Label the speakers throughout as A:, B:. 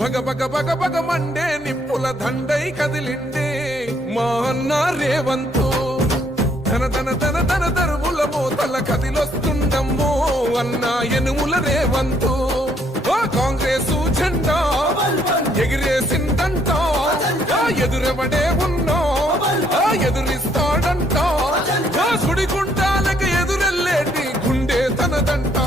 A: భగ భగ భగ భగ మండే నిప్పుల దండై కదిలిండే మా అన్న రేవంతు. ధన ధన ధన ధన దరువుల మూతల కదిలొస్తుండమ్మో అన్న ఎనుముల రేవంతు. ఆ కాంగ్రెస్ జెండా ఎగిరేసిందంట ఎదురెవడే ఉన్నా ఆ ఎదురిస్తాడంట ఆ సుడిగుండాలకు ఎదురెల్లేటి గుండె తనదంటా.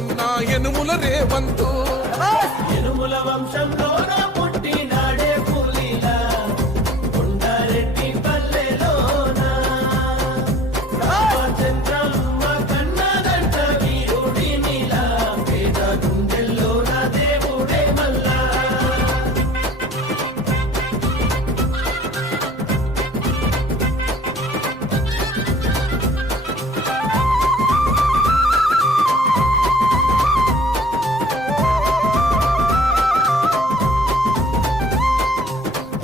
A: అన్న ఎనుముల రేవంతు.
B: ఎనుముల వంశంలో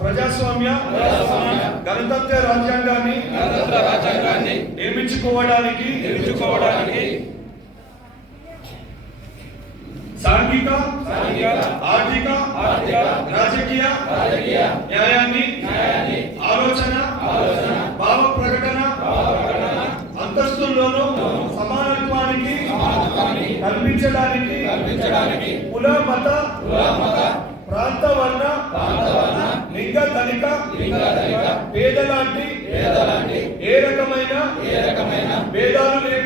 C: ప్రజాస్వామ్య గణతంత్ర రాజ్యాంగాన్ని నిర్మించుకోవడానికి నిర్మించుకోవడానికి సాంఘిక ఆర్థిక రాజకీయ న్యాయాన్ని ఆలోచన భావ ప్రకటన అంతస్తుల్లోనూ సమానత్వానికి కల్పించడానికి కుల మత ప్రాంత వర్ణ లింగ ధనిక పేదలాంటి ఏ రకమైన భేదాలు లేకుండా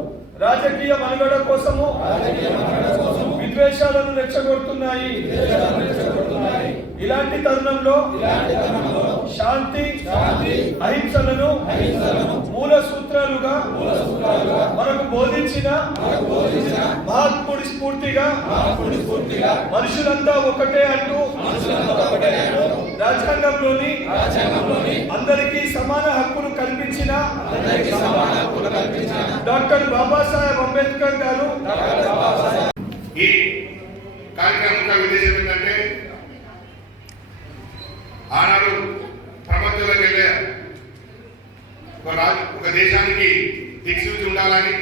C: రాజకీయ మనుగడ కోసము విద్వేషాలను రెచ్చగొడుతున్నాయి. ఇలాంటి తరుణంలో శాంతి అహింసలను మూల సూత్రాలుగా మనకు బోధించిన మహాత్ముడి స్ఫూర్తిగా మనుషులంతా ఒకటే అంటూ రాజ్యాంగంలోని అందరికీ సమాన హక్కులు కల్పించిన డాక్టర్ బాబాసాహెబ్ అంబేద్కర్ గారు.
D: ఈ కార్యక్రమం ఉద్దేశం ఏంటంటే ఆనాడు ప్రపంచంలోకి వెళ్ళే ఒక రాజు ఒక దేశానికి దిక్సూచి ఉండాలని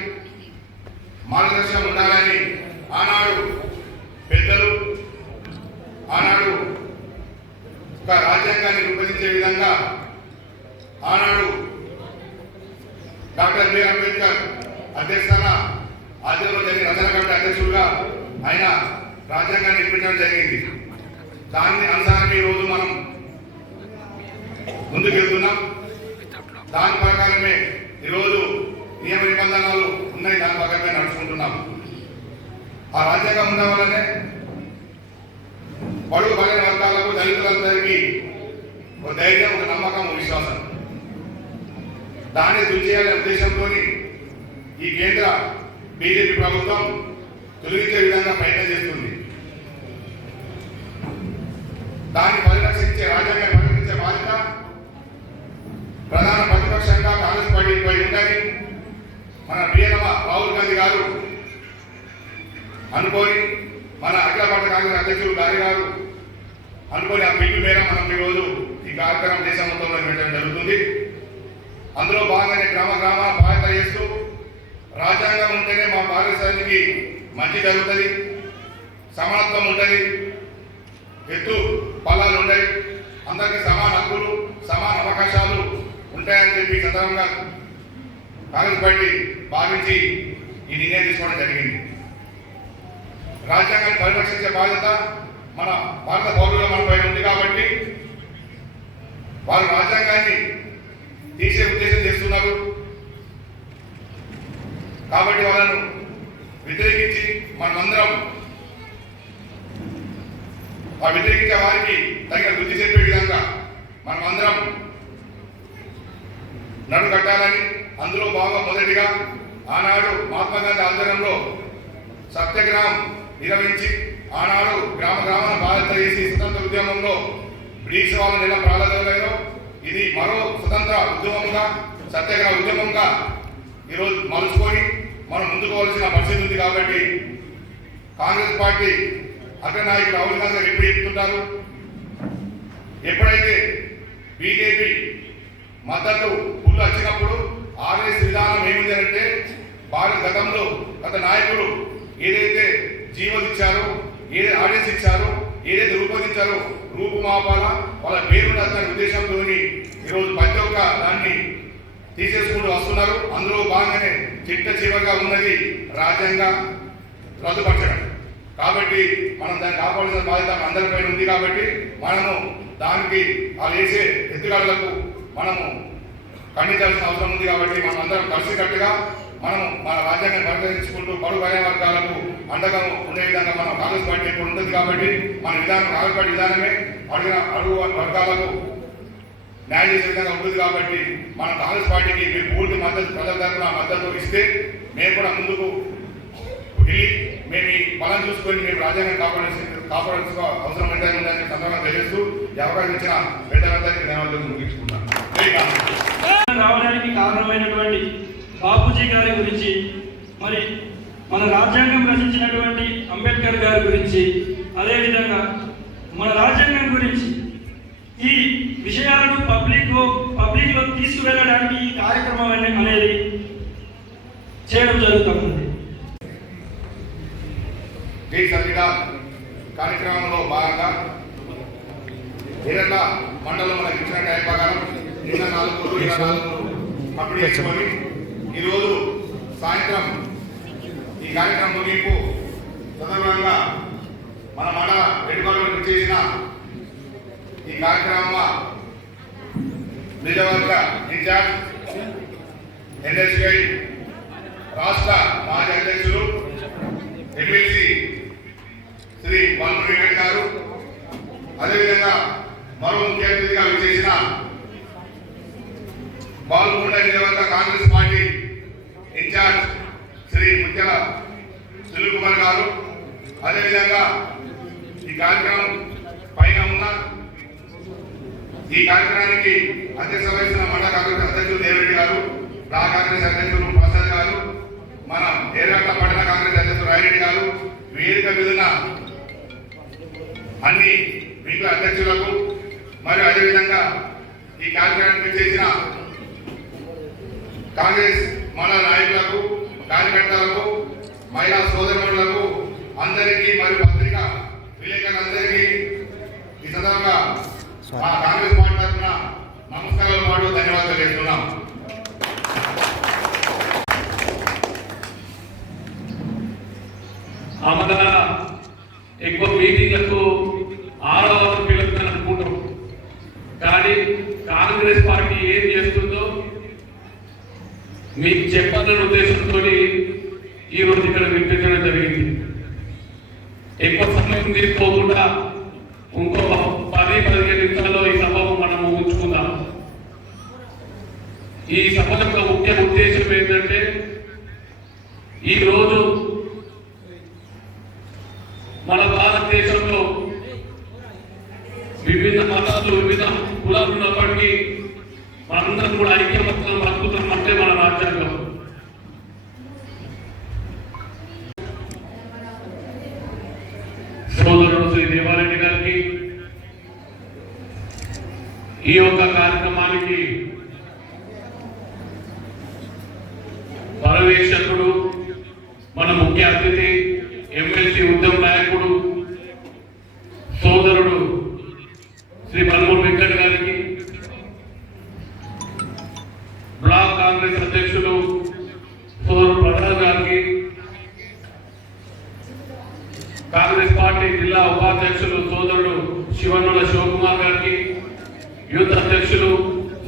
D: మార్గదర్శనం ఉండాలని ఆనాడు పెద్దలు ఆనాడు ఒక రాజ్యాంగాన్ని రూపొందించే విధంగా ఆనాడు డాక్టర్ బిఆర్ అంబేద్కర్ అధ్యక్షతన ఆధ్వర్యంలో జరిగిన రచన కమిటీ అధ్యక్షుడుగా ఆయన రాజ్యాంగాన్ని నిర్మించడం జరిగింది. దాన్ని అనుసారం ఈ రోజు మనం ముందుకు వెళ్తున్నాం దాని ప్రకారమే ఈరోజు నియమ నిబంధనలు ఉన్నాయి దాని ప్రకారమే నడుచుకుంటున్నాం. ఆ రాజ్యాంగం ఉన్న వల్లనే బడుగు బలైన వర్గాలకు దళితులందరికీ ఒక ధైర్యం ఒక నమ్మకం ఒక విశ్వాసం. దాన్ని దుర్చేయాలనే ఉద్దేశంతో ఈ కేంద్ర బీజేపీ ప్రభుత్వం తొలగించే విధంగా ప్రయత్నం చేస్తుంది దాన్ని పరిరక్షించే రాజ్యాంగాన్ని పరిరక్షించే బాధ్యత ప్రధాన ప్రతిపక్షంగా కాంగ్రెస్ పార్టీపై ఉందని మన ప్రియతమ రాహుల్ గాంధీ గారు అనుకోని మన అఖిల భారత కాంగ్రెస్ అధ్యక్షులు గారి గారు ఆ పిల్లి మేర మనం ఈరోజు ఈ కార్యక్రమం దేశం మొత్తంలో పెట్టడం జరుగుతుంది. అందులో భాగంగానే గ్రామ గ్రామ బాధ్యత చేస్తూ రాజ్యాంగం ఉంటేనే మా భారతదేశానికి మంచి జరుగుతుంది. సమానత్వం ఉంటుంది. ఎత్తు ఫలాలు ఉంటాయి. అందరికీ సమాన హక్కులు సమాన అవకాశాలు ఉంటాయని చెప్పి సందర్భంగా కాంగ్రెస్ పార్టీ భావించి ఈ నిర్ణయం తీసుకోవడం జరిగింది. రాజ్యాంగాన్ని పరిరక్షించే బాధ్యత మన భారత పౌరుల మనపై ఉంది కాబట్టి వారు రాజ్యాంగాన్ని తీసే ఉద్దేశం చేస్తున్నారు. కాబట్టి వాళ్ళను వ్యతిరేకించి మనమందరం ఆ వ్యతిరేకించే వారికి తగిన బుద్ధి చెప్పే విధంగా మనమందరం నడు కట్టాలని అందులో బాగా మొదటిగా ఆనాడు మహాత్మా గాంధీ ఆధ్వర్యంలో సత్యగ్రామం నిర్వహించి ఆనాడు గ్రామ గ్రామాల బాధ్యత వేసి స్వతంత్ర ఉద్యమంలో బ్రిటిష్ వాళ్ళని ఎలా ప్రారంభమయ్యారో ఇది మరో స్వతంత్ర ఉద్యమంగా సత్యాగ్రహ ఉద్యమంగా ఈరోజు మలుచుకొని మనం ముందుకోవాల్సిన పరిస్థితి ఉంది కాబట్టి కాంగ్రెస్ పార్టీ అగ్ర నాయకులు రాహుల్ గాంధీ ఎప్పుడు చెప్తుంటారు? ఎప్పుడైతే బీజేపీ మద్దతు పుల్లు వచ్చినప్పుడు ఆర్ఎస్ విధానం ఏమిటి అంటే భారత గతంలో గత నాయకులు ఏదైతే జీవోలు ఇచ్చారో ఏదైతే ఆర్ఎస్ ఇచ్చారో ఏదైతే రూపొందించారో రూపుమాపాల వాళ్ళ పేరు అనే ఉద్దేశంతో ఈరోజు ప్రతి ఒక్క దాన్ని తీసేసుకుంటూ వస్తున్నారు. అందులో భాగంగానే చిట్ట చివరిగా ఉన్నది రాజ్యాంగ రద్దుపరచడం. కాబట్టి మనం దాన్ని కాపాడాల్సిన బాధ్యత అందరిపైన ఉంది కాబట్టి మనము దానికి వాళ్ళు వేసే ఎత్తుగడలకు మనము ఖండించాల్సిన అవసరం ఉంది కాబట్టి మనం అందరం కలిసికట్టుగా మనం మన రాజ్యాంగాన్ని పరిరక్షించుకుంటూ పలు వర్గాలకు అండగా ఉండే విధంగా మనం కాంగ్రెస్ పార్టీ ఇప్పుడు ఉంటుంది కాబట్టి మన విధానం కాంగ్రెస్ పార్టీ విధానమే అడిగిన అడుగు వర్గాలకు న్యాయం చేసే విధంగా ఉంటుంది కాబట్టి మన కాంగ్రెస్ పార్టీకి మీరు పూర్తి మద్దతు ప్రజల తరఫున మద్దతు ఇస్తే మేము కూడా ముందుకు వెళ్ళి మేము ఈ బలం చూసుకొని మేము రాజ్యాంగం కాపాడాల్సి కాపాడాల్సిన అవసరం ఎంతైనా ఉందని సందర్భంగా తెలియజేస్తూ ఈ అవకాశం ఇచ్చిన పెద్దలందరికీ ధన్యవాదాలు ముగించుకుంటాను
E: రావడానికి కారణమైనటువంటి బాపూజీ గారి గురించి మరి మన రాజ్యాంగం రచించినటువంటి అంబేద్కర్ గారి గురించి అదేవిధంగా మన రాజ్యాంగం గురించి ఈ విషయాలను పబ్లిక్ పబ్లిక్లో తీసుకువెళ్ళడానికి ఈ కార్యక్రమం అనేది చేయడం జరుగుతుంది
D: సంవిధాన్ కార్యక్రమంలో భాగంగా ఏదైనా మండలం మనకి ఇచ్చిన టైం ప్రకారం నిన్న నాలుగు రోజులు, నాలుగు కంప్లీట్ చేసుకొని ఈరోజు సాయంత్రం ఈ కార్యక్రమం ముగింపు సందర్భంగా మన మండల రెడ్డిపాలెంలో చేసిన ఈ కార్యక్రమంలో నిజవర్గ ఇన్ఛార్జ్ ఎన్ఎస్ఐ రాష్ట్ర మాజీ అధ్యక్షులు ఎమ్మెల్సీ శ్రీ వల్లు వెంకట్ గారు అదేవిధంగా మరో ముఖ్య అతిథిగా విచ్చేసిన బాల్కొండ నియోజకవర్గ కాంగ్రెస్ పార్టీ శ్రీ సునీల్ కుమార్ గారు. అదేవిధంగా ఈ కార్యక్రమం పైన ఉన్న ఈ కార్యక్రమానికి అధ్యక్ష వహిస్తున్న మండల కాంగ్రెస్ అధ్యక్షులు దేవరెడ్డి గారు రా కాంగ్రెస్ అధ్యక్షులు ప్రసాద్ గారు మన ఏరట్ల పట్టణ కాంగ్రెస్ అధ్యక్షులు రాయిరెడ్డి గారు వేదిక మీద అన్ని మిగతా అధ్యక్షులకు మరియు అదేవిధంగా ఈ కార్యక్రమానికి చేసిన కాంగ్రెస్ మండల నాయకులకు కార్యకర్తలకు మహిళా సోదరులకు అందరికీ మరియు పత్రిక విలేకరులందరికీ ఈ సందర్భంగా మా కాంగ్రెస్ పార్టీ తరఫున నమస్కారాలు పాటు ధన్యవాదాలు తెలుస్తున్నాం
F: ఆమె ఎక్కువ మీటింగ్లకు ఆరవ పిలుపుతాను అనుకుంటాం కానీ కాంగ్రెస్ పార్టీ ఏం చేస్తుందో మీకు చెప్పాలనే ఉద్దేశంతో ఈ రోజు ఇక్కడ వినిపించడం జరిగింది ఎక్కువ సమయం తీసుకోకుండా ఇంకో పది పదిహేను నిమిషాల్లో ఈ సభకు మనము ఈ రోజు మన భారతదేశంలో వివిధ మతాలు వివిధ కులాలు ఉన్నప్పటికీ మనందరం కూడా ఐక్యమత్యం అద్భుతం అంటే మన రాజ్యాంగం సోదరుడు శ్రీ దేవారెడ్డి గారికి ఈ యొక్క కార్యక్రమానికి పర్యవేక్షకుడు మన ముఖ్య అతిథి ఎమ్మెల్సీ ఉద్యమ నాయకుడు సోదరుడు శ్రీ మన్మోహన్ వెంకట్ గారికి బ్లాక్ కాంగ్రెస్ అధ్యక్షుడు సోదరుడు ప్రసాద్ గారికి కాంగ్రెస్ పార్టీ జిల్లా ఉపాధ్యక్షులు సోదరుడు శివన్నుల శివకుమార్ గారికి యూత్ అధ్యక్షులు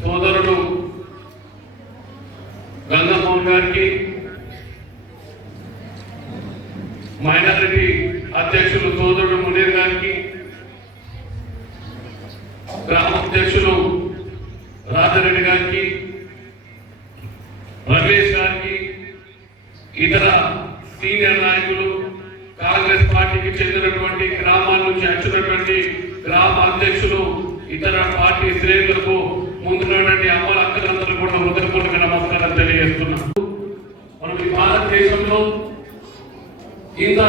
F: సోదరుడు గంగమోహన్ గారికి మైనారిటీ అధ్యక్షులు సోదరుడు మునీర్ గారికి గ్రామ అధ్యక్షులు రాజారెడ్డి గారికి రమేష్ గారికి ఇతర సీనియర్ నాయకులు కాంగ్రెస్ పార్టీకి చెందినటువంటి గ్రామాల నుంచి వచ్చినటువంటి గ్రామ అధ్యక్షులు ఇతర పార్టీ శ్రేణులకు ముందున్నటువంటి అమ్మల అక్కలందరూ కూడా హృదయపూర్వక నమస్కారం తెలియజేస్తున్నాం మనం ఈ భారతదేశంలో ఇంత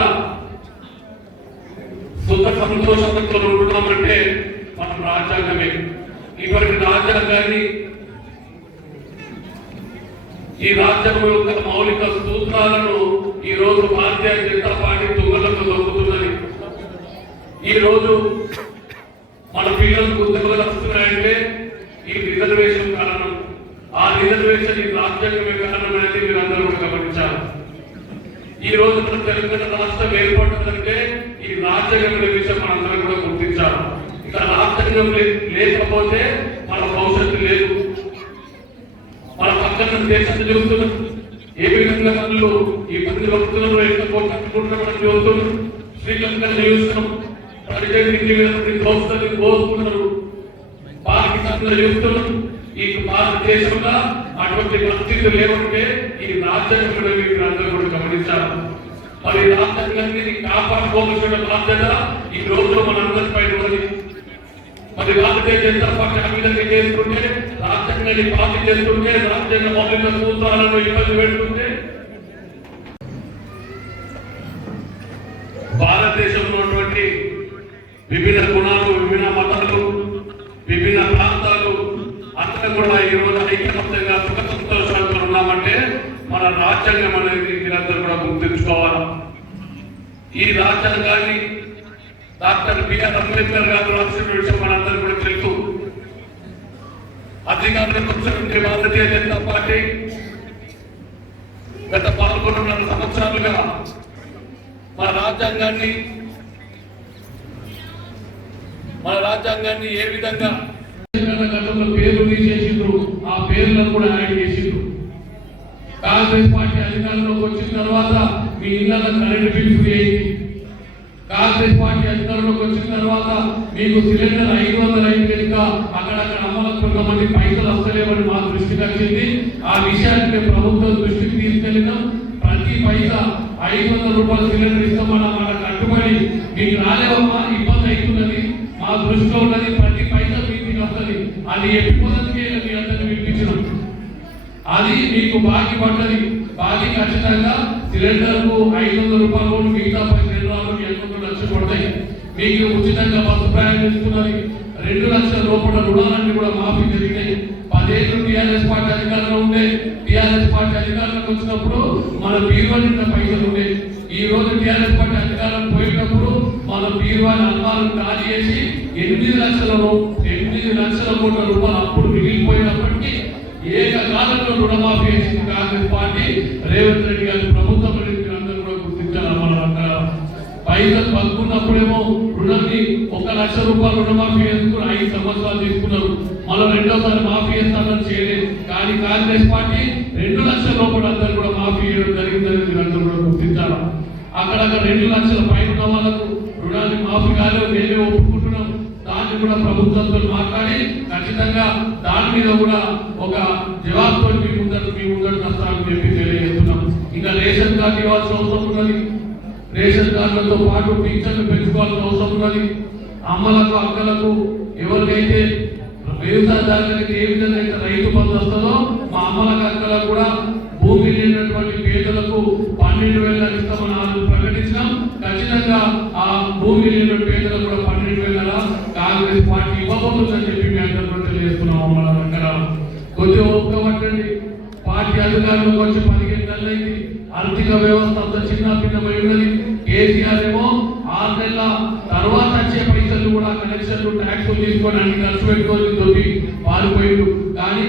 F: సుఖ సంతోషంతో ఉంటున్నామంటే మనం రాజ్యాంగమే ఇటువంటి రాజ్యాంగాన్ని ఈ రాజ్యాంగం యొక్క మౌలిక సూత్రాలను ఈ రోజు భారతీయ జనతా పార్టీ తుంగలకు దొరుకుతున్నది ఈ రోజు మన పిల్లలకు ఉద్యోగాలు వస్తున్నాయంటే ఈ రిజర్వేషన్ కారణం ఆ రిజర్వేషన్ ఈ రాజ్యాంగమే కారణం అనేది మీరందరూ కూడా గమనించారు ఈ రోజు మన తెలంగాణ రాష్ట్రం ఏర్పడుతుందంటే ఈ రాజ్యాంగం విషయం మనందరం కూడా గుర్తించాలి. ఇక రాజ్యాంగం లేకపోతే మన భవిష్యత్తు లేదు. మన పక్కన దేశం చూస్తున్నాం ఏ విధంగా వాళ్ళు ఇబ్బంది పడుతున్నారో ఎంత కొట్టుకుంటున్నారు మనం చూస్తున్నాం. శ్రీలంకను చూస్తున్నాం ప్రజెంట్ దోస్తులు కోరుకుంటున్నారు. పాకిస్తాన్ చూస్తున్నాం ఈ భారతదేశంలో అటువంటి పరిస్థితులు లేకుంటే ఈ రాజ్యాంగంలో మీరు అందరూ కూడా గమనించాలి. మరి రాజ్యాంగాన్ని కాపాడుకోవాల్సిన బాధ్యత ఈ రోజులో మనందరి పైన ఉన్నది. మరి భారతీయ జనతా పార్టీ అభివృద్ధి చేస్తుంటే రాజ్యాంగాన్ని పార్టీ చేస్తుంటే రాజ్యాంగ మౌలిక సూత్రాలను ఇబ్బంది పెడుతుంటే భారతదేశంలో ఉన్నటువంటి విభిన్న గుణాలు విభిన్న మతాలు కూడా ఈరోజు ఐక్యమత్యంగా సుఖ సంతోషాలతో ఉన్నామంటే మన రాజ్యాంగం అనేది మీరందరూ కూడా గుర్తుంచుకోవాలి? ఈ రాజ్యాంగాన్ని డాక్టర్ బిఆర్ అంబేద్కర్ గారు రాసిన విషయం మనందరూ కూడా తెలుసు. అధికారులకు వచ్చినటువంటి భారతీయ జనతా పార్టీ గత పాల్గొన్న సంవత్సరాలుగా మన రాజ్యాంగాన్ని మన రాజ్యాంగాన్ని ఏ విధంగా గతంలో పేర్లు తీసేసిండ్రు ఆ పేర్లను కూడా యాడ్ చేసిండ్రు కాంగ్రెస్ పార్టీ అధికారంలోకి వచ్చిన తర్వాత మీ ఇళ్ళ కరెంట్ బిల్ ఫ్రీ అయింది కాంగ్రెస్ పార్టీ అధికారంలోకి వచ్చిన తర్వాత మీకు సిలిండర్ ఐదు వందలు అయిన కనుక అక్కడక్కడ అమ్మలకు కొంతమంది పైసలు వస్తలేవని మా దృష్టికి వచ్చింది ఆ విషయాన్ని ప్రభుత్వం దృష్టికి తీసుకెళ్ళినాం. ప్రతి పైసా ఐదు వందల రూపాయలు సిలిండర్ ఇస్తామని అక్కడ కట్టుబడి మీకు రాలేవమ్మా ఇబ్బంది అవుతున్నది. మా దృష్టిలో ఉన్నది ప్రతి పైసా మీకు వస్తుంది. అది ఎప్పిపోదందుకే మీ అందరిని వినిపించడం అది మీకు బాకీ పడ్డది. బాకీ ఖచ్చితంగా సిలిండర్కు ఐదు వందల రూపాయలు మిగతా పది సిలిండర్లు ఎనిమిది లక్షలు పడతాయి. మీకు ఉచితంగా బస్సు ప్రయాణం ఇస్తున్నది రెండు లక్షల రూపాయల రుణాలన్నీ కూడా మాఫీ జరిగినాయి. పదేళ్ళు టీఆర్ఎస్ పార్టీ అధికారంలో ఉండే టీఆర్ఎస్ పార్టీ అధికారంలోకి వచ్చినప్పుడు మన బీరువా పైసలు ఉండే. ఈ రోజు టీఆర్ఎస్ పార్టీ అధికారం పోయినప్పుడు మన బీరువాని అల్మాలను ఖాళీ చేసి ఎనిమిది లక్షల ఎనిమిది లక్షల కోట్ల రూపాయలు అప్పుడు మిగిలిపోయినప్పటికీ ఏకకాలంలో రుణమాఫీ చేసింది కాంగ్రెస్ పార్టీ రేవంత్ రెడ్డి గారి ప్రభుత్వం మీరు అందరూ కూడా గుర్తించాలి మన అక్కడ పైసలు పంచుకున్నప్పుడేమో రుణాన్ని ఒక లక్ష రూపాయలు రుణమాఫీ చేసుకుని ఐదు సంవత్సరాలు తీసుకున్నారు. మళ్ళీ రెండోసారి మాఫీ చేస్తానని చేయలేదు. కానీ కాంగ్రెస్ పార్టీ రెండు లక్షల లోపల అందరూ కూడా మాఫీ చేయడం జరిగిందని మీరు అందరూ కూడా గుర్తించాలి? అక్కడక్కడ రెండు లక్షల పైన వాళ్ళకు రుణాన్ని మాఫీ కాలేదు మేమే ఒప్పుకుంటున్నాం దానికి కూడా ప్రభుత్వంతో మాట్లాడి ఖచ్చితంగా దాని మీద కూడా ఒక జవాబుతో మీ ముందర మీ ముందర వస్తామని చెప్పి తెలియజేస్తున్నాం. ఇంకా రేషన్ కార్డు ఇవ్వాల్సిన అవసరం ఉన్నది. రేషన్ కార్డులతో పాటు పింఛన్లు పెంచుకోవాల్సిన అవసరం ఉన్నది. అమ్మలకు అక్కలకు ఎవరికైతే వ్యవసాయదారులకి ఏ విధంగా అయితే రైతు బంధు వస్తుందో మా అమ్మలకు అక్కలకు కూడా భూమి లేనటువంటి పేదలకు పన్నెండు వేల ఇస్తామని ప్రకటించినాం. ఖచ్చితంగా ఆ భూమి లేని పేదలకు కూడా కాంగ్రెస్ పార్టీ అని చెప్పి మీ అందరూ కూడా తెలియజేస్తున్నాం అమ్మల దగ్గర. కొద్దిగా ఓపిక పట్టండి. పార్టీ అధికారులకు వచ్చి పదిహేను నెలలైంది ఆర్థిక వ్యవస్థ అంత చిన్న భిన్నమై ఉన్నది. కేసీఆర్ ఏమో ఆరు నెలల తర్వాత వచ్చే పైసలు కూడా కనెక్షన్లు ట్యాక్సులు తీసుకొని అన్ని ఖర్చు పెట్టుకొని దొబ్బి పారిపోయిండు. కానీ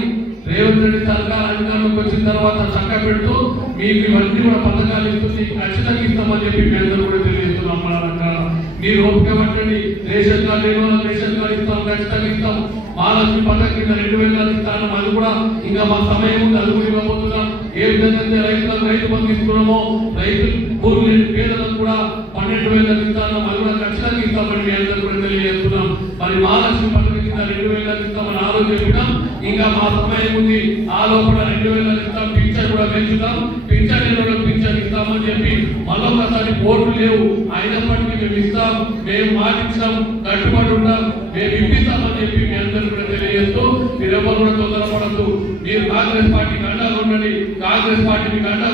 F: రేవంత్ రెడ్డి సర్కార్ అధికారంలోకి వచ్చిన తర్వాత చక్క పెడుతూ మీకు ఇవన్నీ కూడా పథకాలు ఇస్తుంది ఖచ్చితంగా ఇస్తామని చెప్పి మీ అందరూ కూడా తెలియజేస్తున్నాం మన రకాల మీరు ఓపిక పట్టండి. రేషన్ కార్డు లేని వాళ్ళకి రేషన్ కార్డు ఇస్తాం ఖచ్చితంగా ఇస్తాం. మహాలక్ష్మి పథకం కింద రెండు వేల ఇస్తాను. అది కూడా ఇంకా మా సమయం ఉంది అది కూడా ఇవ్వబోతున్నాం. ఏ విధంగా అయితే రైతులకు రైతు బంధు ఇస్తున్నామో రైతు భూమి పేదలకు కూడా పన్నెండు వేల ఇస్తాను. అది కూడా ఖచ్చితంగా ఇస్తామని మీ అందరూ కూడా తెలియజేస్తున్నాం. మరి మహాలక్ష్మి పథకం కింద రెండు వేల ఇస్తామని ఆ చెప్పినాం. ఇంకా మా సమయం ఉంది ఆ లోపల రెండు వేల ఇస్తాం. పింఛన్ కూడా పెంచుతాం. పింఛన్ కూడా పింఛన్ ఇస్తామని చెప్పి మళ్ళొకసారి ఓట్లు లేవు. అయినప్పటికీ మేము ఇస్తాం మేము మాటిస్తాం కట్టుబడి ఉంటాం. మేము ఇప్పిస్తామని చెప్పి మీ అందరూ కూడా తెలియజేస్తూ మీరు ఎవరు కూడా తొందరపడద్దు మీరు కాంగ్రెస్ పార్టీకి అండగా ఉండండి. కాంగ్రెస్ పార్టీ మీకు అండగా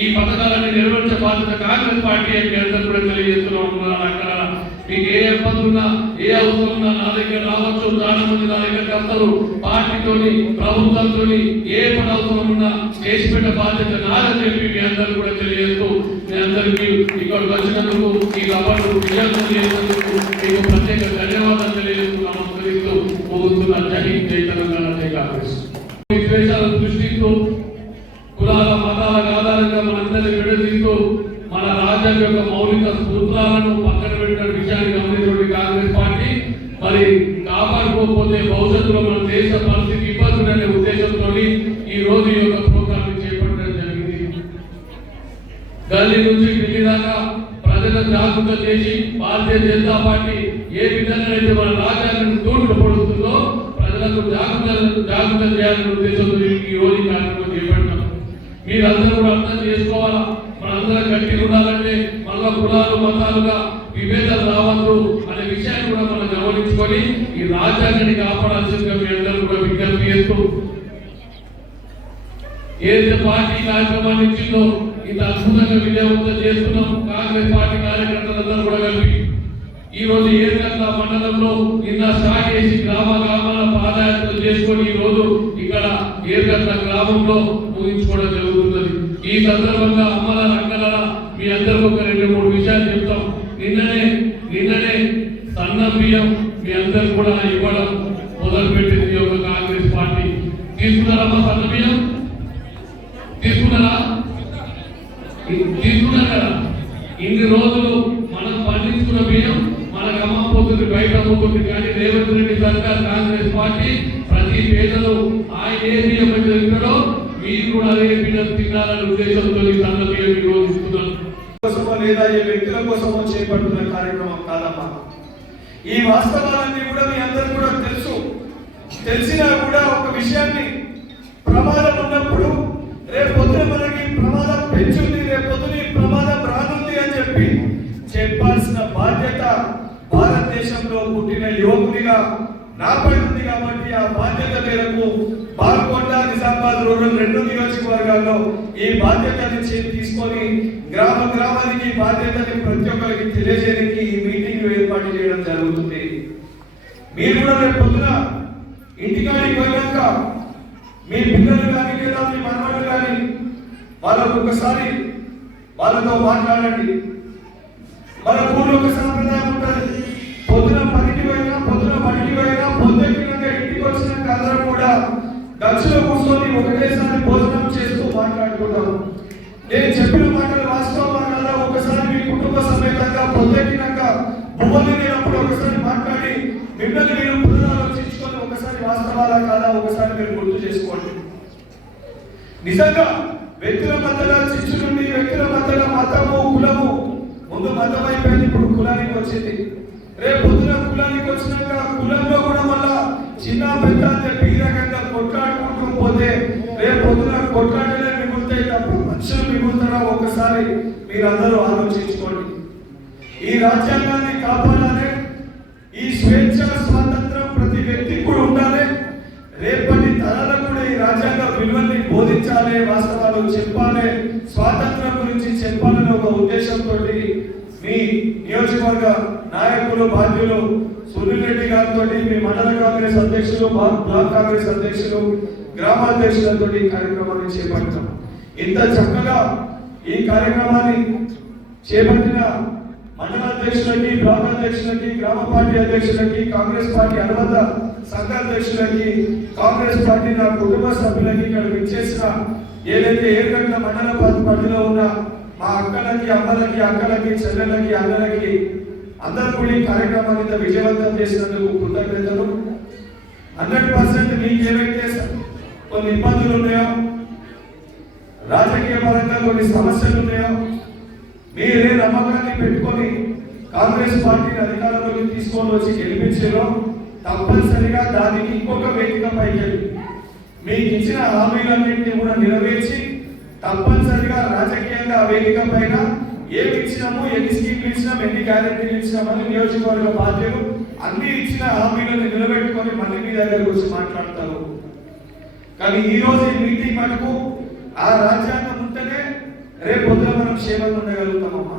F: ఈ పథకాలన్నీ నెరవేర్చే బాధ్యత కాంగ్రెస్ పార్టీ అని మీ అందరూ కూడా తెలియజేస్తున్నాం అక్కడ మీకు ఏ ఇబ్బంది ఉన్నా ఏ అవసరం ఉన్నా నా దగ్గర రావచ్చు. చాలా మంది నా దగ్గరికి వస్తారు పార్టీతోని ప్రభుత్వంతోని ఏ పని అవసరం ఉన్నా చేసి పెట్టే బాధ్యత నాదని చెప్పి మీ అందరూ కూడా తెలియజేస్తూ అందరికీ ఇక్కడికి వచ్చినందుకు ఈ సభను విజయం చేసినందుకు మీకు ప్రత్యేక ధన్యవాదాలు తెలియజేస్తూ అందరితో పోగుతున్న జై జై తెలంగాణ జై కాంగ్రెస్. విద్వేషాల దృష్టితో కులాల మతాల ఆధారంగా మనందరినీ విడదీస్తూ మన రాజ్యాంగ యొక్క మౌలిక సూత్రాలను పక్కన పెట్టిన విషయాన్ని గమనించినటువంటి కాంగ్రెస్ పార్టీ మరి కాపాడుకోకపోతే భవిష్యత్తులో మన దేశ పరిస్థితి ఇబ్బందులనే ఉద్దేశంతో ఈ రోజు గల్లీ నుంచి ఢిల్లీ దాకా ప్రజలను జాగ్రత్త చేసి భారతీయ జనతా పార్టీ ఏ విధంగా అయితే మన రాజ్యాంగం తూట్లు పడుతుందో ప్రజలకు జాగృత జాగృత చేయాలనే ఉద్దేశంతో ఈ రోజు కార్యక్రమం చేపట్టాం మీరందరూ కూడా అర్థం చేసుకోవాలా? మనందరం గట్టి ఉండాలంటే మళ్ళా కులాలు మతాలుగా విభేదాలు రావద్దు అనే విషయాన్ని కూడా మనం గమనించుకొని ఈ రాజ్యాంగాన్ని కాపాడాల్సిందిగా మీ అందరూ కూడా విజ్ఞప్తి చేస్తూ ఏదైతే పార్టీ కార్యక్రమాన్ని ఇచ్చిందో ఇంత అద్భుతంగా విజయవంతం చేస్తున్నాం కాంగ్రెస్ పార్టీ కార్యకర్తలందరూ కూడా కలిపి ఈ రోజు ఏరుగట్ల మండలంలో నిన్న స్టార్ట్ చేసి గ్రామ గ్రామాల పాదయాత్ర చేసుకొని ఈ రోజు ఇక్కడ ఏరుగట్ల గ్రామంలో ముగించుకోవడం జరుగుతున్నది. ఈ సందర్భంగా అమ్మల రంగల మీ అందరికీ ఒక రెండు మూడు విషయాలు చెప్తాం. నిన్ననే నిన్ననే సన్న బియ్యం మీ అందరు కూడా ఇవ్వడం మొదలుపెట్టింది.
C: చెప్పి చెప్పాల్సిన బాధ్యత భారతదేశంలో పుట్టిన యువకుడిగా నాపై ఉంది కాబట్టి ఆ బాధ్యత మేరకు బాల్కొండ నిజామాబాద్ రూరల్ రెండు నియోజకవర్గాల్లో ఈ బాధ్యతని చే- తీసుకొని గ్రామ గ్రామానికి బాధ్యతని ప్రతి ఒక్కరికి తెలియజేయడానికి ఈ మీటింగ్ ఏర్పాటు చేయడం జరుగుతుంది. మీరు కూడా రేపు పొద్దున ఇంటికాడికి వెళ్ళాక మీ పిల్లలు కానీ లేదా మీ మనవాళ్ళు కానీ వాళ్ళకు ఒకసారి వాళ్ళతో మాట్లాడండి. మన ఊళ్ళో ఒక సాంప్రదాయం ఉంటుంది. పొద్దున పనికి పోయినా పొద్దున పనికి పోయినా పొద్దుకినాక ఇంటికి వచ్చినాక అందరం కూడా గచ్చులో కూర్చొని ఒకటేసారి భోజనం చేస్తూ మాట్లాడుకుంటాం. నేను చెప్పిన మాటలు వాస్తవం కాదా ఒకసారి మీ కుటుంబ సమేతంగా పొద్దుకినాక భూములు లేనప్పుడు ఒకసారి మాట్లాడి మిమ్మల్ని మీరు పునరాలోచించుకొని ఒకసారి వాస్తవాలా కాదా ఒకసారి మీరు గుర్తు చేసుకోండి. నిజంగా వ్యక్తుల మధ్యలో చిచ్చు వ్యక్తుల మధ్యలో మతము కులము ముందు మతం అయిపోయింది ఇప్పుడు కులానికి వచ్చింది. రేపు పొద్దున కులానికి వచ్చినాక కులంలో కూడా మళ్ళా చిన్న పెద్ద చెప్పి ఈ రకంగా కొట్లాడుకుంటూ పోతే రేపు పొద్దున కొట్లాడలే మిగులుతాయి తప్ప. మనుషులు మిగులుతారా ఒకసారి మీరందరూ ఆలోచించుకోండి. ఈ రాజ్యాంగాన్ని కాపాడాలి. ఈ స్వేచ్ఛ స్వాతంత్రం ప్రతి వ్యక్తికి కూడా ఉండాలి. రేపటి తరాలకు కూడా ఈ రాజ్యాంగ విలువల్ని బోధించాలి వాస్తవాలు చెప్పాలి స్వాతంత్రం గురించి చెప్పాలని ఉద్దేశంతో మీ నియోజకవర్గ నాయకులు బాధ్యులు సునీల్ రెడ్డి గారితో మీ మండల కాంగ్రెస్ అధ్యక్షులు బ్లాక్ కాంగ్రెస్ అధ్యక్షులు గ్రామాధ్యక్షులతో ఈ కార్యక్రమాన్ని చేపట్టాం ఇంత చక్కగా ఈ కార్యక్రమాన్ని చేపట్టిన మండల అధ్యక్షులకి బ్లాక్ అధ్యక్షులకి గ్రామ పార్టీ అధ్యక్షులకి కాంగ్రెస్ పార్టీ అనుబంధ సంఘ అధ్యక్షులకి కాంగ్రెస్ పార్టీ నా కుటుంబ సభ్యులకి ఇక్కడ విచ్చేసిన ఏదైతే ఏడుగంటల మండల పా- పరిధిలో ఉన్న మా అక్కలకి అమ్మలకి అక్కలకి చెల్లెలకి అన్నలకి అందరూ కూడా ఈ కార్యక్రమాన్ని ఇంత విజయవంతం చేసినందుకు కృతజ్ఞతలు. హండ్రెడ్ పర్సెంట్ మీకు ఏవైతే కొన్ని ఇబ్బందులు ఉన్నాయో రాజకీయ పరంగా కొన్ని సమస్యలు ఉన్నాయో మీరే నమ్మకాన్ని పెట్టుకొని కాంగ్రెస్ పార్టీని అధికారంలోకి తీసుకొని వచ్చి గెలిపించారో తప్పనిసరిగా దానికి ఇంకొక వేదిక పైకి మీకు ఇచ్చిన హామీలన్నింటినీ కూడా నెరవేర్చి తప్పనిసరిగా రాజకీయంగా వేదిక పైన ఏమి ఇచ్చినాము ఎన్ని స్కీమ్లు ఇచ్చినాం ఎన్ని గ్యారెంటీలు ఇచ్చినామని నియోజకవర్గ బాధ్యులు అన్ని ఇచ్చిన హామీలను నిలబెట్టుకొని మళ్ళీ మీ దగ్గర వచ్చి మాట్లాడతారు. కానీ ఈ రోజు ఈ మీటింగ్ మటుకు ఆ రాజ్యాంగం ఉంటేనే రేపు పొద్దున మనం క్షేమంగా ఉండగలుగుతామమ్మా.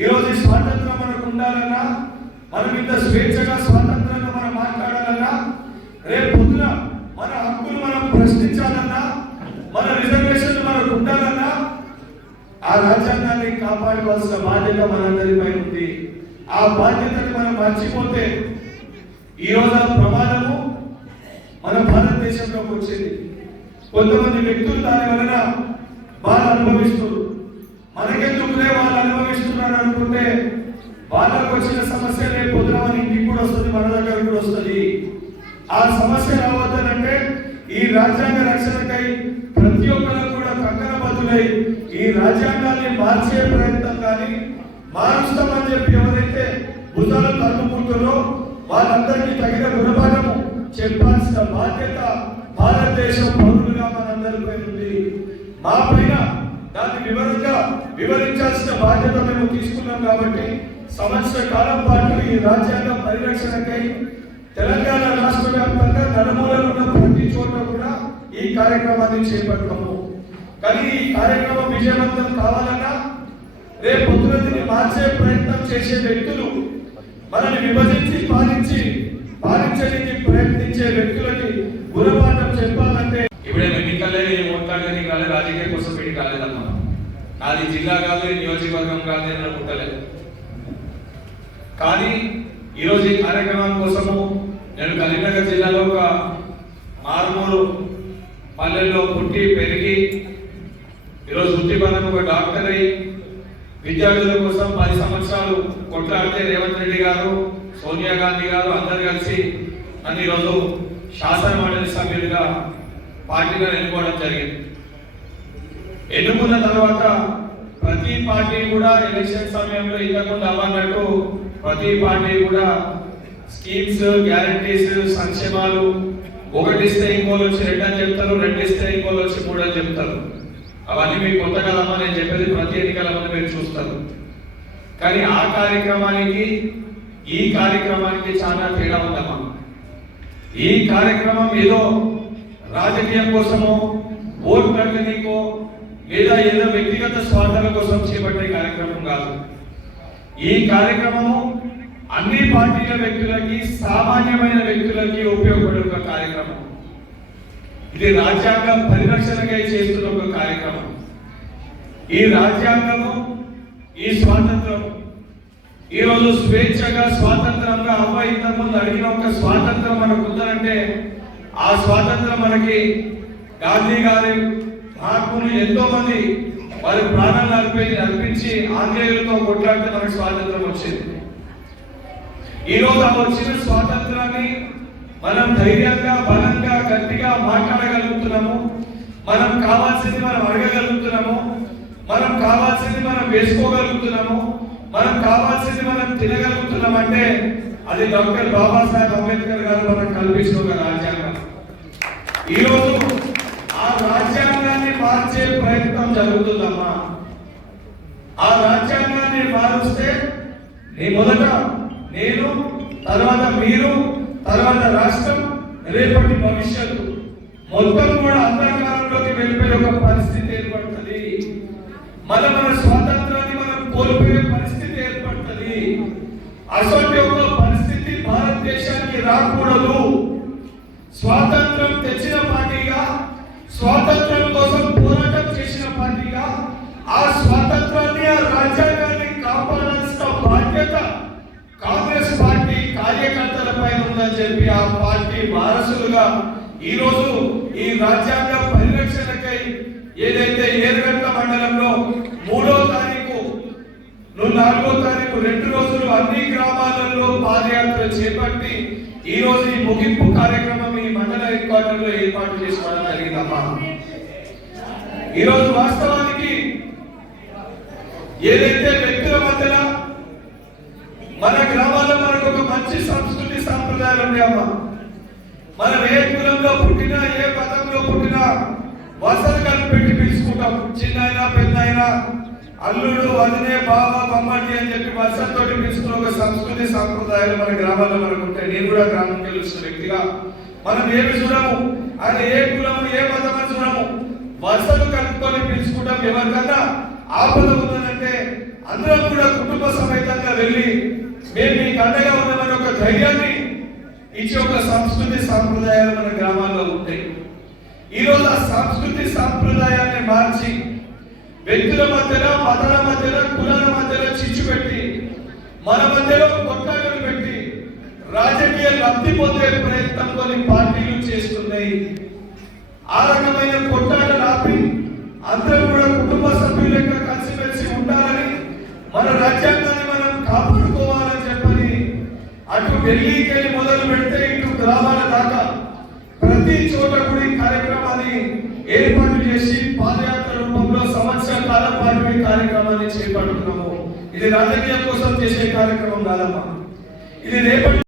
C: ఈ రోజు ఈ స్వాతంత్రం మనకు ఉండాలన్నా మనం ఇంత స్వేచ్ఛగా స్వాతంత్రంగా మనం మాట్లాడాలన్నా రేపు పొద్దున మన హక్కులు మనం ప్రశ్నించాలన్నా మన రిజర్వేషన్లు మనకు ఉండాలన్నా ఆ రాజ్యాంగాన్ని కాపాడుకోవాల్సిన బాధ్యత మనందరిపై ఉంది. ఆ బాధ్యతను మనం మర్చిపోతే ఈ రోజు ఆ ప్రమాదము మన భారతదేశంలోకి వచ్చింది. కొంతమంది వ్యక్తులు దాని వలన బాధ అనుభవిస్తున్నారు. మనకెందుకులే వాళ్ళు అనుభవిస్తున్నారు అనుకుంటే వాళ్ళకు వచ్చిన సమస్య రేపు పొద్దున ఇంటికి కూడా వస్తుంది మన దగ్గర కూడా వస్తుంది. ఆ సమస్య రావద్దనంటే ఈ రాజ్యాంగ రక్షణకై ఉన్నాయి ఈ రాజ్యాంగాన్ని మార్చే ప్రయత్నం కానీ మారుస్తామని చెప్పి ఎవరైతే భుజాలు తన్నుకుంటారో వాళ్ళందరికీ తగిన గుణపాఠము చెప్పాల్సిన బాధ్యత భారతదేశం పౌరులుగా మనందరిపై ఉంది. మా పైన దాన్ని వివరంగా వివరించాల్సిన బాధ్యత మేము తీసుకున్నాం కాబట్టి సంవత్సర కాలం పాటు ఈ రాజ్యాంగ పరిరక్షణకై తెలంగాణ రాష్ట్ర వ్యాప్తంగా నలుమూలలో ఉన్న ప్రతి చోట కూడా ఈ కార్యక్రమాన్ని చేపడతాము. కానీ ఈ కార్యక్రమం విజయవంతం కావాలన్నా రేపు పొద్దున మార్చే ప్రయత్నం చేసే వ్యక్తులు మనల్ని విభజించి పాలించి పాలించడానికి ప్రయత్నించే వ్యక్తులకి గుణపాఠం చెప్పాలంటే
G: ఇప్పుడే ఎన్నికలే ఓట్లాడని కాలేదు రాజకీయ కోసం పెట్టి కాలేదమ్మా. నాది జిల్లా కాదు నియోజకవర్గం కాదు అని అనుకుంటలేదు కానీ ఈరోజు ఈ కార్యక్రమం కోసము నేను కరీంనగర్ జిల్లాలో ఒక మారుమూరు పల్లెల్లో పుట్టి పెరిగి ఈరోజు వృత్తిపరం ఒక డాక్టర్ అయి విద్యార్థుల కోసం పది సంవత్సరాలు కొట్లాడితే రేవంత్ రెడ్డి గారు సోనియా గాంధీ గారు అందరు కలిసి నన్ను ఈరోజు శాసనమండలి సభ్యులుగా పార్టీలో ఎన్నుకోవడం జరిగింది. ఎన్నుకున్న తర్వాత ప్రతి పార్టీ కూడా ఎలక్షన్ సమయంలో ఇంతకుముందు అవ్వన్నట్టు ప్రతి పార్టీ కూడా స్కీమ్స్ గ్యారంటీస్ సంక్షేమాలు ఒకటిస్తే ఇంకోళ్ళు వచ్చి రెండు అని చెప్తారు రెండు ఇస్తే ఇంకోళ్ళు వచ్చి మూడు అని చెప్తారు. అవన్నీ మీకు కొత్త కదమ్మా నేను చెప్పేది ప్రతి ఎన్నికల ముందు మీరు చూస్తారు. కానీ ఆ కార్యక్రమానికి ఈ కార్యక్రమానికి చాలా తేడా ఉందమ్మా. ఈ కార్యక్రమం ఏదో రాజకీయం కోసమో ఓట్ ప్రకటనకో లేదా ఏదో వ్యక్తిగత స్వార్థాల కోసం చేపట్టే కార్యక్రమం కాదు. ఈ కార్యక్రమము అన్ని పార్టీల వ్యక్తులకి సామాన్యమైన వ్యక్తులకి ఉపయోగపడే ఒక కార్యక్రమం. ఇది రాజ్యాంగం పరిరక్షణకై చేస్తున్న ఒక కార్యక్రమం. ఈ రాజ్యాంగము ఈ స్వాతంత్రం ఈ రోజు స్వేచ్ఛగా స్వాతంత్రంగా అవ్వ ఇంతకుముందు అడిగిన ఒక స్వాతంత్రం మనకు ఉందంటే ఆ స్వాతంత్రం మనకి గాంధీ గారి మహాత్ములు ఎంతో మంది వారి ప్రాణాలు అర్పించి అర్పించి ఆంగ్లేయులతో కొట్లాడితే మనకు స్వాతంత్రం వచ్చింది. ఈరోజు ఆ వచ్చిన స్వాతంత్రాన్ని మనం ధైర్యంగా బలంగా గట్టిగా మాట్లాడగలుగుతున్నాము. మనం కావాల్సింది మనం అడగగలుగుతున్నాము. మనం కావాల్సింది మనం వేసుకోగలుగుతున్నాము. మనం కావాల్సింది మనం తినగలుగుతున్నాం అంటే అది డాక్టర్ బాబాసాహెబ్ అంబేద్కర్ గారు మనం కల్పించిన ఒక రాజ్యాంగం. ఈరోజు ఆ రాజ్యాంగాన్ని మార్చే ప్రయత్నం జరుగుతుందమ్మా.
C: ఆ రాజ్యాంగాన్ని మారుస్తే నీ మొదట నేను తర్వాత మీరు తర్వాత రాష్ట్రం రేపటి భవిష్యత్తు. మొత్తం కూడా అంధకారంలోకి వెళ్ళిపోయే ఒక పరిస్థితి ఏర్పడుతుంది. మన మన స్వాతంత్రాన్ని మనం కోల్పోయే పరిస్థితి ఏర్పడుతుంది. అసలు ఒక పరిస్థితి భారతదేశానికి రాకూడదు. స్వాతంత్రం తెచ్చిన పార్టీగా స్వాతంత్రం కోసం పోరాటం చేసిన పార్టీగా ఆ స్వాతంత్రాన్ని ఆ రాజ్యాంగాన్ని కాపాడాల్సిన బాధ్యత కాంగ్రెస్ కార్యకర్తల పైన ఉందని చెప్పి ఆ పార్టీ వారసులుగా ఈ రోజు ఈ రాజ్యాంగ పరిరక్షణకై ఏదైతే ఏరుగంట మండలంలో మూడో తారీఖు నాలుగో తారీఖు రెండు రోజులు అన్ని గ్రామాలలో పాదయాత్ర చేపట్టి ఈ రోజు ఈ ముగింపు కార్యక్రమం ఈ మండల హెడ్ క్వార్టర్లో ఏర్పాటు చేసుకోవడం జరిగిందమ్మా. ఈ రోజు వాస్తవానికి ఏదైతే వ్యక్తుల మధ్యన మన గ్రామాల మంచి సంస్కృతి సాంప్రదాయాలు ఉన్నాయమ్మా మనం ఏ కులంలో పుట్టినా ఏ పదంలో పుట్టినా వసతి కలిపి పెట్టి పిలుచుకుంటాం. చిన్న పెద్ద అయినా అల్లుడు వదినే బావ బొమ్మడి అని చెప్పి వసతితో పిలుచుకున్న ఒక సంస్కృతి సాంప్రదాయాలు మన గ్రామాల్లో మనకు ఉంటాయి. నేను కూడా గ్రామం తెలుస్తున్న వ్యక్తిగా. మనం ఏమి చూడము? అది ఏ కులము ఏ మతం అని చూడము? వసతులు కలుపుకొని పిలుచుకుంటాం. ఎవరికన్నా ఆపద ఉందంటే అందరం కూడా కుటుంబ సమేతంగా వెళ్ళి మేము మీకు అండగా ఉన్నామని ఒక ధైర్యాన్ని ఇచ్చే ఒక సంస్కృతి సాంప్రదాయాలు మన గ్రామాల్లో ఉంటాయి. ఈ రోజు ఆ సంస్కృతి సాంప్రదాయాన్ని మార్చి వ్యక్తుల మధ్యలో మతాల మధ్యలో కులాల మధ్యలో చిచ్చు పెట్టి మన మధ్యలో కొట్లాటలు పెట్టి రాజకీయ లబ్ధి పొందే ప్రయత్నం కొన్ని పార్టీలు చేస్తున్నాయి. ఆ రకమైన కొట్లాటలు ఆపి అందరూ కూడా కుటుంబ సభ్యులుగా కలిసిమెలిసి ఉండాలని మన రాజ్యాంగాన్ని మనం కాపాడుకోవాలి. అటు ఢిల్లీకి మొదలు పెడితే ఇటు గ్రామాల దాకా ప్రతి చోట కూడా ఈ కార్యక్రమాన్ని ఏర్పాటు చేసి పాదయాత్ర రూపంలో సంవత్సర కాలం పాటు ఈ కార్యక్రమాన్ని చేపడుతున్నాము. ఇది రాజకీయం కోసం చేసే కార్యక్రమం కాదమ్మా. ఇది రేపటి